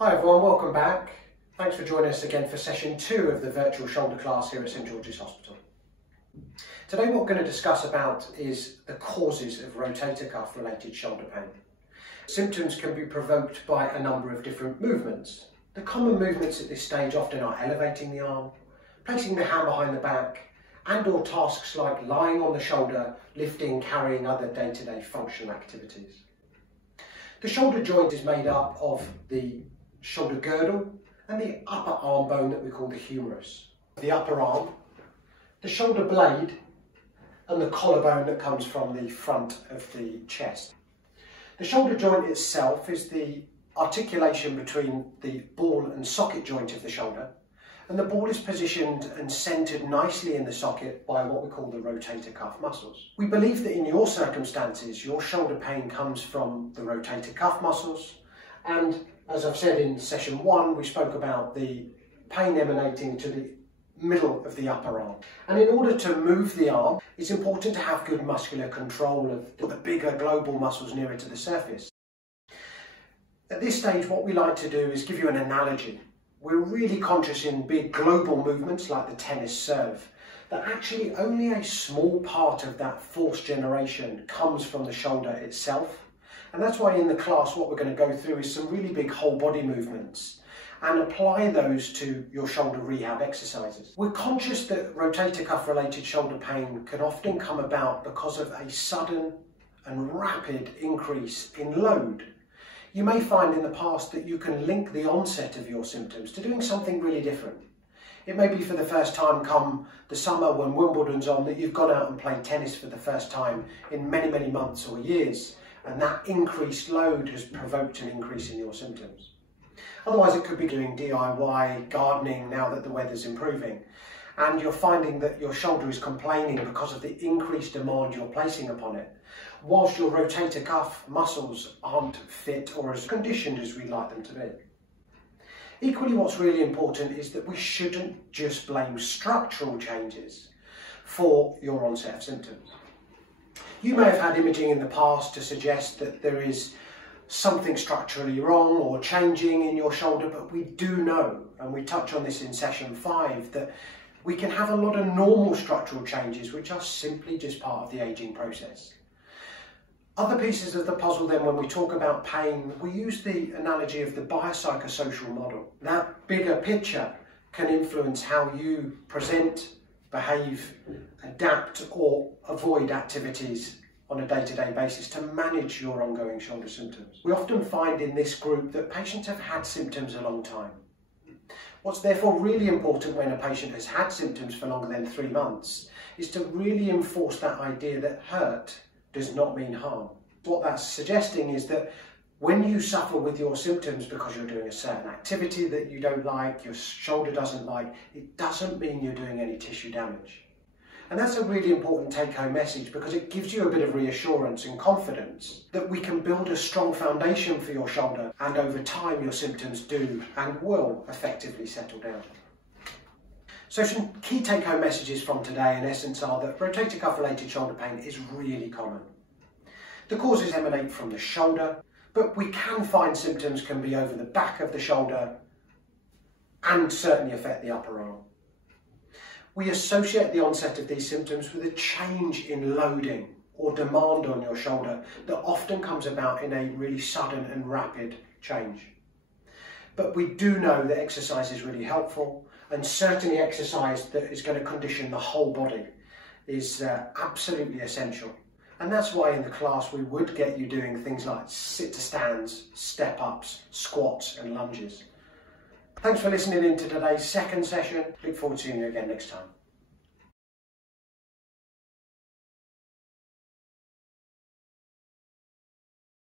Hi everyone, welcome back. Thanks for joining us again for session 2 of the virtual shoulder class here at St George's Hospital. Today what we're going to discuss about is the causes of rotator cuff related shoulder pain. Symptoms can be provoked by a number of different movements. The common movements at this stage often are elevating the arm, placing the hand behind the back, and or tasks like lying on the shoulder, lifting, carrying other day-to-day functional activities. The shoulder joint is made up of the shoulder girdle and the upper arm bone that we call the humerus. The upper arm, the shoulder blade, and the collarbone that comes from the front of the chest. The shoulder joint itself is the articulation between the ball and socket joint of the shoulder, and the ball is positioned and centered nicely in the socket by what we call the rotator cuff muscles. We believe that in your circumstances, your shoulder pain comes from the rotator cuff muscles, and as I've said in session 1, we spoke about the pain emanating to the middle of the upper arm. And in order to move the arm, it's important to have good muscular control of the bigger global muscles nearer to the surface. At this stage, what we like to do is give you an analogy. We're really conscious in big global movements like the tennis serve that actually only a small part of that force generation comes from the shoulder itself. And that's why in the class what we're going to go through is some really big whole body movements and apply those to your shoulder rehab exercises. We're conscious that rotator cuff related shoulder pain can often come about because of a sudden and rapid increase in load. You may find in the past that you can link the onset of your symptoms to doing something really different. It may be for the first time come the summer when Wimbledon's on that you've gone out and played tennis for the first time in many, many months or years. And that increased load has provoked an increase in your symptoms. Otherwise, it could be doing DIY, gardening now that the weather's improving, and you're finding that your shoulder is complaining because of the increased demand you're placing upon it, whilst your rotator cuff muscles aren't fit or as conditioned as we'd like them to be. Equally, what's really important is that we shouldn't just blame structural changes for your onset of symptoms. You may have had imaging in the past to suggest that there is something structurally wrong or changing in your shoulder, but we do know, and we touch on this in session 5, that we can have a lot of normal structural changes which are simply just part of the aging process. Other pieces of the puzzle then, when we talk about pain, we use the analogy of the biopsychosocial model. That bigger picture can influence how you present, behave, adapt or avoid activities on a day-to-day basis to manage your ongoing shoulder symptoms. We often find in this group that patients have had symptoms a long time. What's therefore really important when a patient has had symptoms for longer than 3 months is to really enforce that idea that hurt does not mean harm. What that's suggesting is that when you suffer with your symptoms because you're doing a certain activity that you don't like, your shoulder doesn't like, it doesn't mean you're doing any tissue damage. And that's a really important take-home message because it gives you a bit of reassurance and confidence that we can build a strong foundation for your shoulder, and over time your symptoms do and will effectively settle down. So some key take-home messages from today in essence are that rotator cuff related shoulder pain is really common. The causes emanate from the shoulder, but we can find symptoms can be over the back of the shoulder and certainly affect the upper arm. We associate the onset of these symptoms with a change in loading or demand on your shoulder that often comes about in a really sudden and rapid change. But we do know that exercise is really helpful, and certainly exercise that is going to condition the whole body is absolutely essential. And that's why in the class we would get you doing things like sit to stands, step ups, squats and lunges. Thanks for listening in to today's second session. Look forward to seeing you again next time.